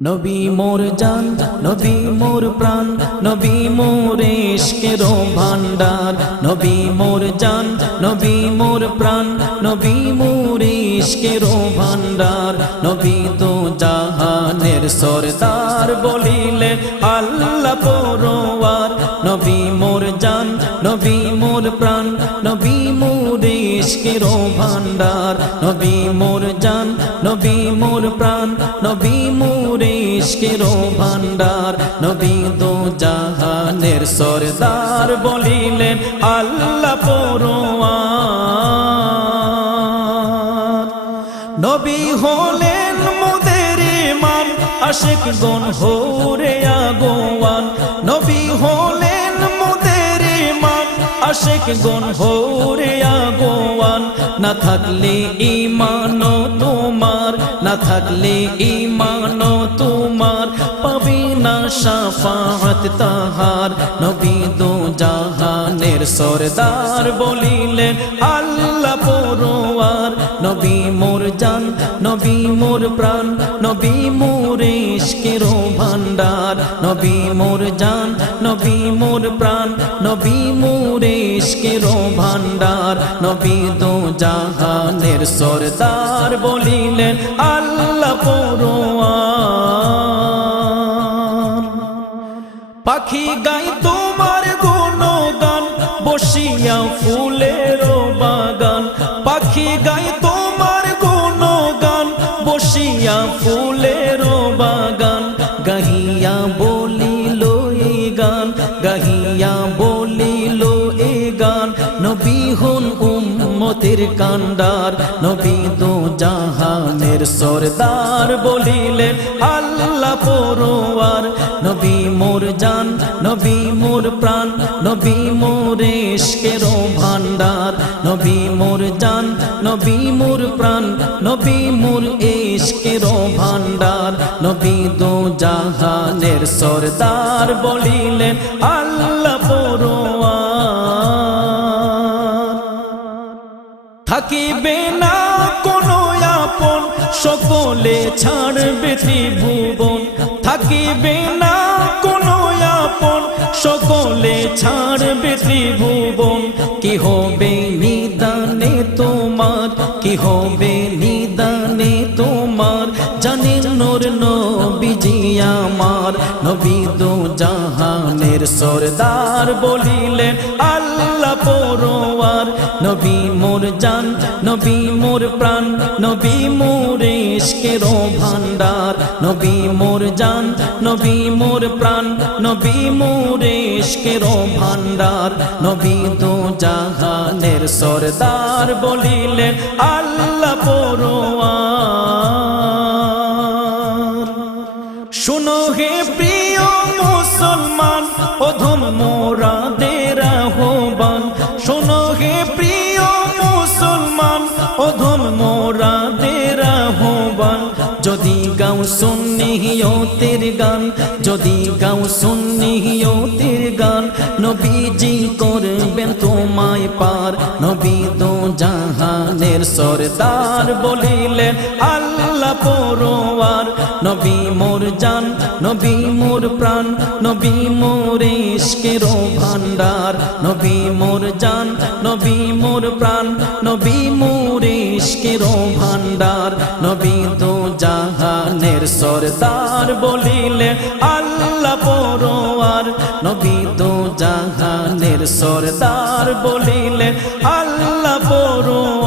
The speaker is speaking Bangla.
নবী মোর জান, নবী মোর প্রাণ, নবী মোর ইশকের ভান্ডার। নবী মোর জান, নবী মোর প্রাণ, নবী মোর ইশকের ভান্ডার। নবী দো জাহানের সরদার বলিলে আল্লাহ পরওয়ার। নবী মোর জান, নবী মোর প্রাণ, নবী মোর ইশকের ভান্ডার। নবী মোর জান, নবী মোর প্রাণ, নবী মোর ইশকের ভান্ডার। নবী দো জাহানের সরদার বলিলেন আল্লাহ পরওয়ার। নবী হলেন মোদের ইমান, আশিক গণ হোরে আগোয়ান। নবী হলেন মোদের ইমান, আশিক গণ হোরে আগোয়ান। না থাকলে ঈমান তোমার, না থাকলে ঈমান তোমার, পাবে না শাফাআত তাহার। নবী দো জাহানের সরদার বলিলেন আল্লাহ পরওয়ার। নবী মোর জান, নবী মোর প্রাণ, নবী মোর ইশকের ভান্ডার। নবী মোর জান, নবী মোর প্রাণ, নবী মোর ইশকের ভান্ডার। নবী দো জাহানের সরদার বলিলেন আল্লাহ পরওয়ার। পাখি গাই তোমার গুণগান, বসিয়া ফুলের বাগান। পাখি গাই তোমার গুণগান, বসিয়া ফুলের বাগান। গাহিয়া বলিল এই গান, গাহিয়া বলিল এই গান। নবী হন উম্মতের কান্ডার। নবী দো জাহানের সরদার বলিলেন আল্লাহ পরওয়ার। নবী মোর জান, নবী মোর প্রাণ, নবী মোর ইশকের ভান্ডার। নবী মোর জান, নবী মোর প্রাণ, নবী মোর ইশকের ভান্ডার। নবী দো জাহানের সরদার বলিলেন আল্লাহ পরওয়ার। থাকিবে না কোনো আপন, সকলে ছাড়বে ত্রিভুবন। থাকিবে না কোনো আপন, সকলে ছাড়বে ত্রিভুবন। কি হবে নিদানে তোমার, কি হবে নিদানে তোমার, জানেন নূর নবীজি আমার। নবী দো জাহানের সরদার বলিলেন আল্লাহ পরওয়ার। নবী মোর জান, নবী মোর প্রাণ, নবী মোর ইশকের ভান্ডার। নবী মোর জান, নবী মোর প্রাণ, নবী মোর ইশকের ভান্ডার। নবী দো জাহানের সরদার বলিলেন আল্লাহ পরওয়ার। শুনো হে প্রিয় মুসলমান, অধম মোরাদের আহ্বান। শোনো হে প্রিয় মুসলমান, অধম মোরাদের আহ্বান। যদি গাও সুন্নিয়তের গান, যদি গাও সুন্নিয়তের গান, নবীজি করবেন তোমায় পার। নবী দো জাহানের সরদার বলিলেন আল্লাহ পরওয়ার। নবী মোর জান, নবী মোর প্রাণ, নবী মোর ইশকের ভান্ডার। নবী মোর জান, নবী মোর প্রাণ, নবী মোর ইশকের ভান্ডার। নবী দো জাহানের সরদার বলিলেন আল্লাহ পরওয়ার। নবী দো জাহানের সরদার বলিলেন আল্লাহ পরওয়ার।